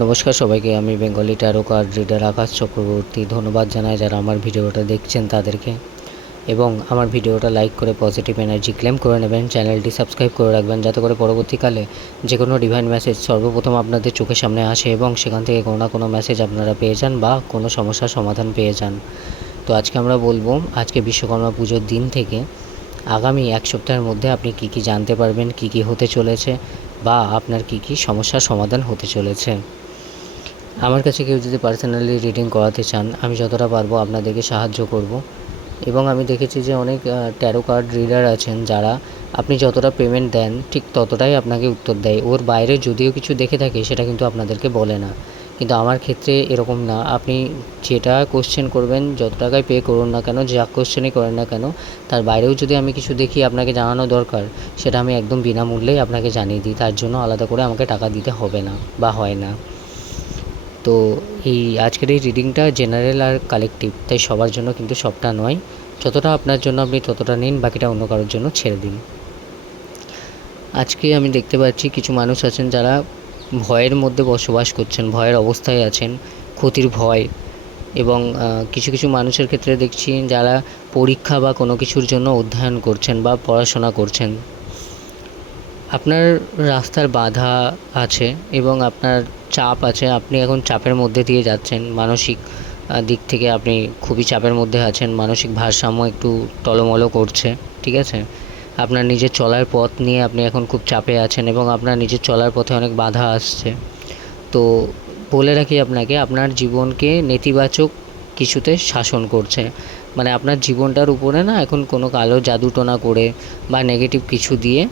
নমস্কার সবাইকে, আমি Bengali tarot card reader Akash Chakraborty. ধন্যবাদ জানাই যারা আমার ভিডিওটা দেখছেন তাদেরকে। এবং আমার ভিডিওটা লাইক করে পজিটিভ এনার্জি ক্লেম করে নেবেন। চ্যানেলটি সাবস্ক্রাইব করে রাখবেন যাতে করে পরবর্তীকালে যে কোনো ডিভাইন মেসেজ সর্বপ্রথম আপনাদের চোখের সামনে আসে এবং সেখান থেকে কোনো না কোনো মেসেজ আপনারা পেয়ে যান বা কোনো সমস্যার সমাধান পেয়ে যান। তো আজকে আমরা বলব, আজকে বিশ্বকর্মা পুজোর দিন থেকে আগামী এক সপ্তাহের মধ্যে আপনি কি কি জানতে পারবেন, কি কি হতে চলেছে বা আপনার কি কি সমস্যার সমাধান হতে চলেছে? আমার কাছে কেউ যদি পার্সোনালি রিডিং করাতে চান, আমি যতটা পারব আপনাদেরকে সাহায্য করব। এবং আমি দেখেছি যে অনেক ট্যারো কার্ড রিডার আছেন যারা আপনি যতটা পেমেন্ট দেন, ঠিক ততটাই আপনাকে উত্তর দেয়। ওর বাইরে যদিও কিছু দেখে থাকে, সেটা কিন্তু আপনাদেরকে বলে না। কিন্তু আমার ক্ষেত্রে এরকম না। আপনি যেটা কোশ্চেন করবেন, যত টাকায় পে করুন না কেন, যা কোশ্চেনই করেন না কেন, তার বাইরেও যদি আমি কিছু দেখি আপনাকে জানানো দরকার, সেটা আমি একদম বিনামূল্যেই আপনাকে জানিয়ে দিই। তার জন্য আলাদা করে আমাকে টাকা দিতে হবে না বা হয় না। তো এই আজকের এই রিডিংটা জেনারেল আর কালেকটিভ তাই সবার জন্য কিন্তু সবটা নয়। যতটা আপনার জন্য আপনি ততটা নিন, বাকিটা অন্য কারোর জন্য ছেড়ে দিন। আজকে আমি দেখতে পাচ্ছি কিছু মানুষ আছেন যারা ভয়ের মধ্যে বসবাস করছেন, ভয়ের অবস্থায় আছেন, ক্ষতির ভয় এবং কিছু কিছু মানুষের ক্ষেত্রে দেখছি যারা পরীক্ষা বা কোনো কিছুর জন্য অধ্যয়ন করছেন বা পড়াশোনা করছেন। আপনার রাস্তার বাধা আছে এবং আপনার চাপ আছে, আপনি এখন চাপের মধ্যে দিয়ে যাচ্ছেন, মানসিক দিক থেকে আপনি খুবই চাপের মধ্যে আছেন, মানসিক ভারসাম্য একটু টলমলো করছে, ঠিক আছে? আপনার নিজের চলার পথ নিয়ে আপনি এখন খুব চাপে আছেন এবং আপনার নিজের চলার পথে অনেক বাধা আসছে। তো বলে রাখি আপনাকে, আপনার জীবনকে নেতিবাচক কিছুতে শাসন করছে। মানে আপনার জীবনটার উপরে না এখন কোনো কালো জাদুটোনা করে বা নেগেটিভ কিছু দিয়ে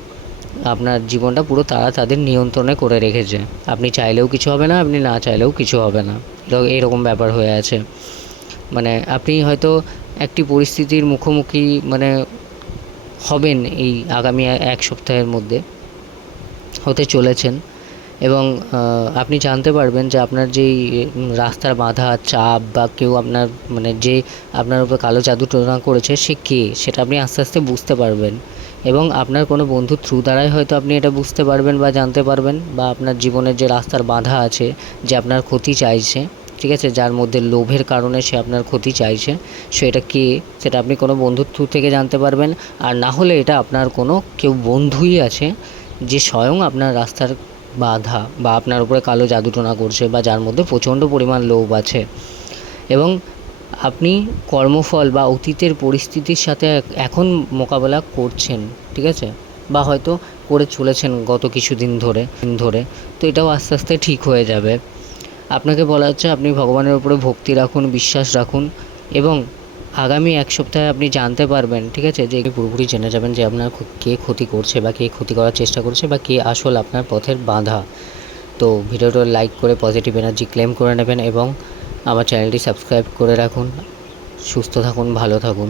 আপনার জীবনটা পুরো তারা তাদের নিয়ন্ত্রণে করে রেখেছে। আপনি চাইলেও কিছু হবে না, আপনি না চাইলেও কিছু হবে না। এরকম ব্যাপার হয়ে আছে। মানে আপনি হয়তো একটি পরিস্থিতির মুখোমুখি মানে হবেন এই আগামী এক সপ্তাহের মধ্যে, হতে চলেছেন। এবং আপনি জানতে পারবেন যে আপনার যেই রাস্তার বাধা, চাপ বা কেউ আপনার মানে যে আপনার উপর কালো জাদু টোনা করেছে, সে কে? সেটা আপনি আস্তে আস্তে বুঝতে পারবেন। এবং আপনার কোনো বন্ধুর থ্রু দ্বারাই হয়তো আপনি এটা বুঝতে পারবেন বা জানতে পারবেন, বা আপনার জীবনের যে রাস্তার বাধা আছে, যে আপনার ক্ষতি চাইছে ঠিক আছে, যার মধ্যে লোভের কারণে সে আপনার ক্ষতি চাইছে সো এটা কে সেটা আপনি কোনো বন্ধুর থ্রু থেকে জানতে পারবেন। আর না হলে এটা আপনার কোনো কেউ বন্ধুই আছে যে স্বয়ং আপনার রাস্তার বাধা বা আপনার উপরে কালো জাদুটোনা করছে বা যার মধ্যে প্রচণ্ড পরিমাণ লোভ আছে। এবং আপনি কর্মফল বা অতীতের পরিস্থিতির সাথে এখন মোকাবেলা করছেন, ঠিক আছে? বা হয়তো করে চলেছেন গত কিছুদিন ধরে ধরে, তো এটাও আস্তে আস্তে ঠিক হয়ে যাবে। আপনাকে বলা হচ্ছে আপনি ভগবানের উপরে ভক্তি রাখুন, বিশ্বাস রাখুন এবং আগামী এক সপ্তাহে আপনি জানতে পারবেন, ঠিক আছে, যে পুরোপুরি জেনে যাবেন যে আপনার কে ক্ষতি করছে বা কে ক্ষতি করার চেষ্টা করছে বা কে আসল আপনার পথের বাধা। তো ভিডিওটা লাইক করে পজিটিভ এনার্জি ক্লেম করে নেবেন এবং আমার চ্যানেলটি সাবস্ক্রাইব করে রাখুন। সুস্থ থাকুন, ভালো থাকুন।